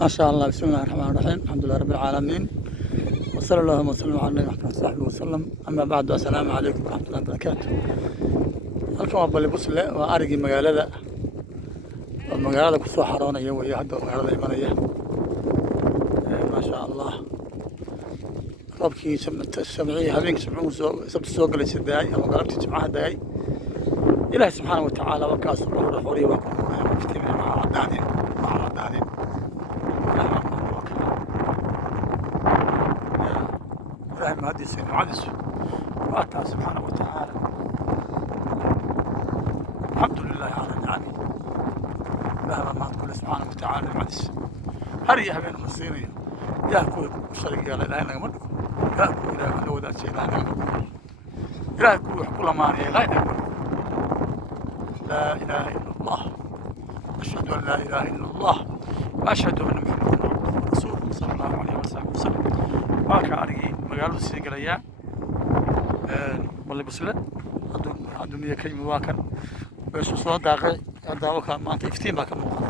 ما شاء الله. بسم الله الرحمن الرحيم. الحمد لله رب العالمين، وصلى الله وسلم على النبي محمد صلى وسلم. أما بعد، السلام عليكم ورحمة الله وبركاته. halkan waa Balli Busle, waa arigii magaalada oo magaalada ku soo xaroonaya weeye hadda magaalada imanaya. ما شاء الله. roobkii sabciye habeenkii sabti soo galay sidaay ama galabtii jimcaha daay. ilaahay subxaanahu wa tacaala wakaas wuxuu xoriyo waa ku noolaa waqtiga ma cadaadin ilaahay ma hadii soo cadiso waa taas subxaanahu wa tacaala. alxamdulillahi calaa nicami. ilaahay ma hadii subxaanahu wa tacaala cadis har iyo habeen ma siinayo. ilaah ku shariga la ilaahay naga madhigo. ilaah ku ilaahay la wadaajiyo ilaahay naga madhigo. ilaah ku wax kula maanaya ilaahay naga madhigo. لا إله إلا الله. أشهد أن لا إله إلا الله وأشهد أن محمدا عبده ورسوله صلى الله عليه وسلم. وهكا أرجي مقالو السيقليا Balli Busle adduunyada ka yimid waa kan meeshuu soo daaqay hadda wakaa maanta iftiin baa ka muuqda.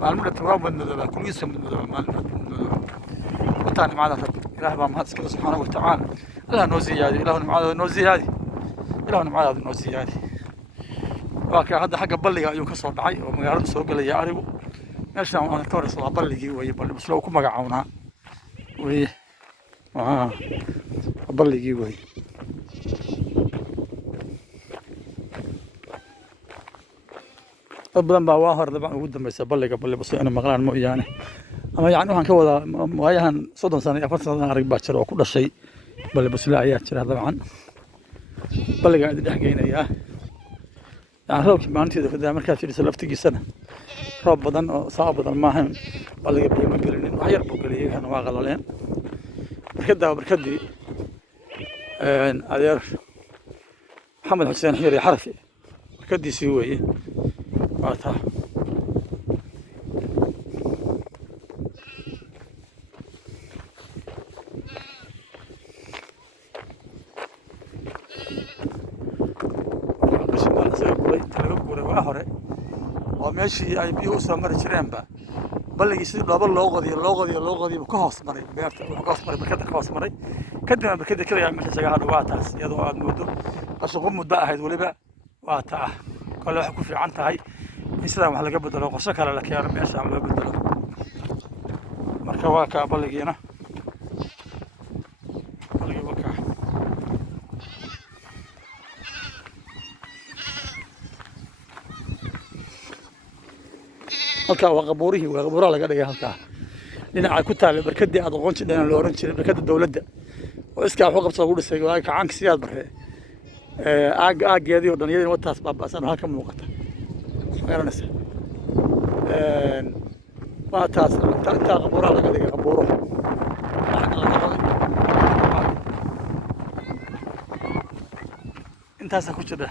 maalmada waa madmadooba kulligiisa madmadooba maalmada madmadooba wataan nimcada rabbi. ilaah baa mahad iskale subxaanahu wa tacaala. allah noo ziyaadiyo. ilaahu nimcadaada noo ziyaadi. ilaahu nimcadaada noo ziyaadi. waa ka hadda xagga balliga ayuu ka soo dhacay oo magaalada soo galaya arigu. meeshaan waxaan ka horeysa waa balligii weeye. Balli Busle uu ku magacawnaa weeye. balligii weeye. dad badan baa waa hore dabcan ugu dambaysa balliga Balli Busle inay maqlaan mooyaane. ama yacni waxaan ka wadaa waayahan 30 sano iyo 40 sano arag baa jira oo ku dhashay Balli Busle ayaa jira dabcan. balliga idin dhex geynayaa. يعني روبك ما أنتي ذا مركز في سلفت جسنا روب بدن أو صعب بدن ما هم بالله يبي مقلين وحير بقولي أنا ما غلطين بركده وبركدي أدير محمد حسين حيري حرفي بركدي سويه وقتها وماشي أي بيوصل مرة شرين بقى بلقي يصير لابد لوغدي بكهوس مرة بيرت بكهوس مرة بكده كهوس مرة كده بكده كده يعمل شيء هذا واتاس يدو عاد مودو أشوفهم مدة هيد ولا بقى واتا كل واحد كوفي عنتها هاي يصير محل قبل دلو قصك على لك يا رب إيش عمله بدلو مركواك بلقينا بلقي وكا halka waa qabuurihii waa qabuuraha laga dhigay halka dhinaca ku taal barkadii aad aqoon jireen loo oran jiray barkada dawladda oo iska wax qabso ugu dhisay waa kacanka siyaad bare aageedii oo dhaniyadii wataas baabaasan halka muuqata garanaysa waa taas inta qabuuraha laga dhigay qabuuro intaas ku jira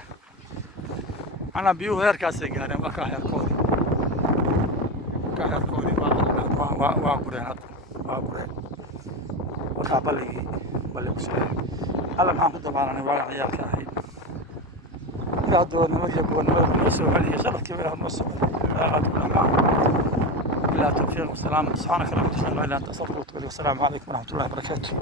ana biyuhu heerkaas ay gaareen waa ka heerkoodii كهركوني واقرأ وكابلي Balli Busle هلا ما كنت طبعا أنا ولا عيال كاهين قعدوا نمجي قونا نسوا عليه شرط كبير نسوا لا توفيق والسلام سبحانك اللهم وبحمدك لا إله إلا أنت أستغفرك وأتوب إليك والسلام عليكم ورحمة الله وبركاته.